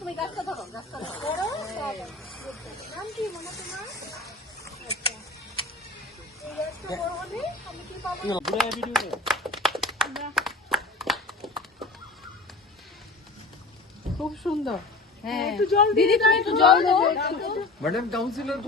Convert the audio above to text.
তুমি গাছটা ধরো, গাছটা ধরো। নাম কি মনে তোমার? খুব সুন্দর। হ্যাঁ, একটু জল দিদি, একটু জল দাও। Madam councillor